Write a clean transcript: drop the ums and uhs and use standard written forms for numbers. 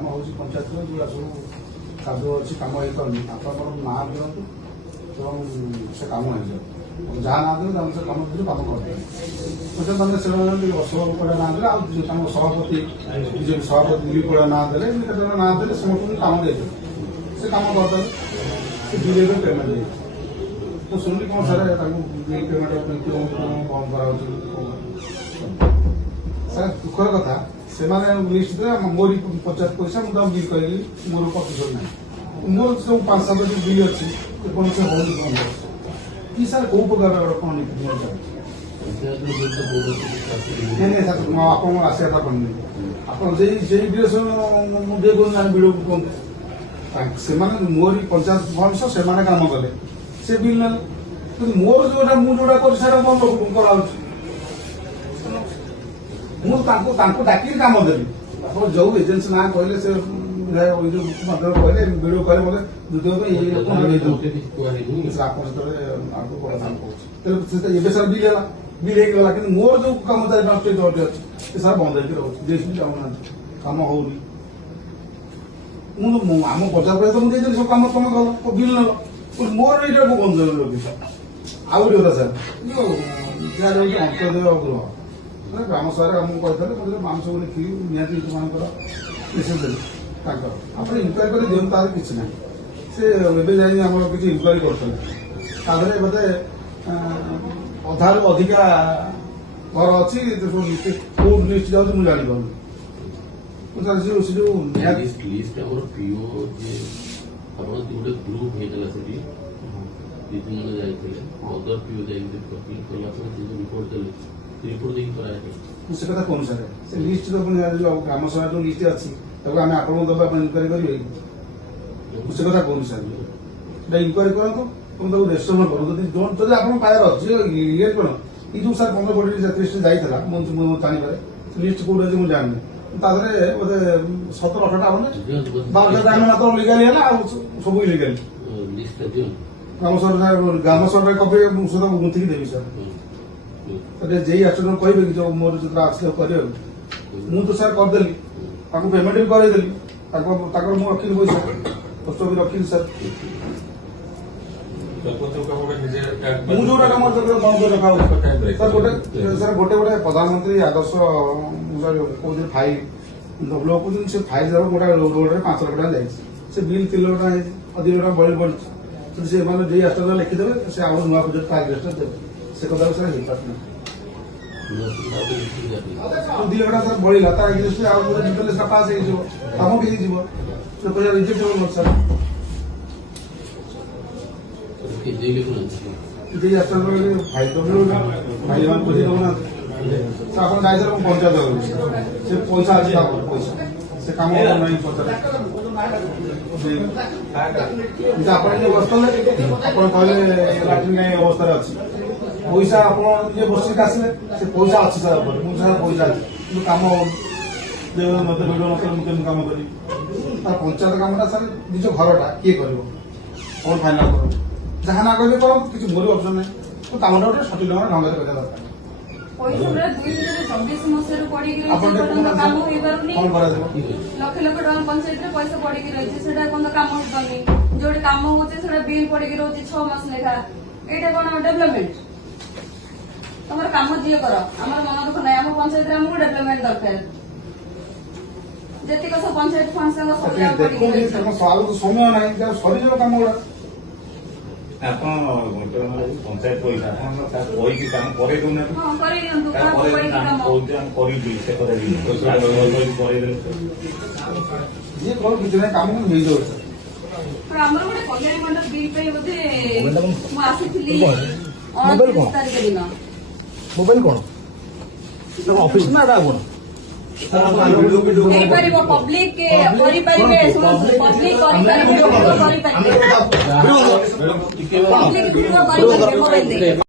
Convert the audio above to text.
काम हो पंचायत जो सब कादुआ अच्छी कम हो आप ना दिखाँ से कम हो जहाँ ना देते से कम कर कम करदे तुम से बसव पड़ा ना दे आम सभापति बीजेपी सभापति दिलीप पड़ा ना दे केत ना दे समस्त कम दे से कम करदे बिल पेमेंट दे तो शुणिली कौन सर बिल पेमेंट बंद करा सर दुखर कथा से लिस्ट दे मोरी पंचायत पैसा मुझे बिल करी मोर प्रतिशत ना मोर सब 5-7 बिल अच्छी कौन से हो कि सर कौ प्रकार कौन नहीं सर आप आशा था पड़े आप मुझे भिड़ से मोरी पंचायत भविष्य से कम कले से बिल ना मोर जोटा मुझा कर बंद कर डाक कम देवी आप जो एजेन्सी ना कहले से कहले भिडियो कले मतलब द्वितीय सर बिल है बिल होगा कि मोर जो कर्मचारी अच्छे सर बंद होती चाहूना कम होनी आम बजार पे तो मुझे सब कम तुम कल बिल ना मोर ये बंद रखी आउ गोटे सर अंत्योदय गृह ग्राम सभा आमको कहते मांस खी निहती मेसेज देते आप इनक्वारी कर दिखाँ तार कि ना से किसी इनक्वारी करते बोधे अधार अधिका घर अच्छी कौ लिस्ट जाऊँ मुझे जानी जो से कथा कौन सर से लिस्ट तो ग्राम सभा जो लिस्ट अच्छी आम आप इनक्वारी करेंगे से कथा कौन सर इनक्वारी करूँ तुम रेस्टोरेंट करूँ जब आप पायर अच्छे कौन ये जो सर 15-20 जाइला जानवर लिस्ट कौट अच्छे मुझे जानी बोधे 17-18टा बोले 12टा लिगाली है सब इलिगाली ग्राम सभा कपी सहित गुंथिकी देवी सर जे आसर कहे कि जो मोर जो आस कर मुझे सर करदेली पेमेंट भी करदेली रखी पैसा कष्ट भी रखी सर मुझे कम बंद कर रखा सर गोटे गोटे प्रधानमंत्री आदर्श कौन फाइल लोग से फाइल गोटे रोड में 5 लाख टका से बिल 3 लाख टका 2 लाख बड़ी बढ़ी से जे आसर लिखिदेवे से आउ नुआ प्रोजेक्ट एग्रेस्ट देवे से कथा सर हो पार तो 2 लाख सर बढ़ला तार एग्रेस्ट आउ डिटेल से पास हो कम भी रिजेक्ट हो सर फाइल फाइल बुझे दौना आप जाइए पंचायत से पैसा अच्छी पैसा से कम नहीं पचार आप बसते आप कहले लाट्रिन अवस्था अच्छी पैसा आप बसिक आसले से पैसा अच्छी सर मुझे पैसा अच्छी कम मत भिडियो मुझे कम करी पंचायत कमटा सर निज घरटा किए कर कौन फाइनाल कर जहाँ ना कहे करो किसी मोर ऑप्शन नहीं तो कमटा गोटे सठिक ढंग से करवा दरकार लक्ष लक्ष टाँग पंचायत पैसा पड़ी रही कम जो कम हो बिल पड़ी रही 6 मास लेखा ये कौन डेभलपमेंट तुम कम जी कर आम मन दुख ना आम पंचायत आमको डेभलपमेंट दरकार जी सब पंचायत फंड समय ना सर कम गुड़ा पंचायत पैसा काम करे ये कौन किसी काम नहीं जाऊ आमर गोटे कल्याणी मंडल बिल पे बोधे आसी 29 तारीख दिन मोबाइल कौन ऑफिस ना कौन पब्लिक पब्लिक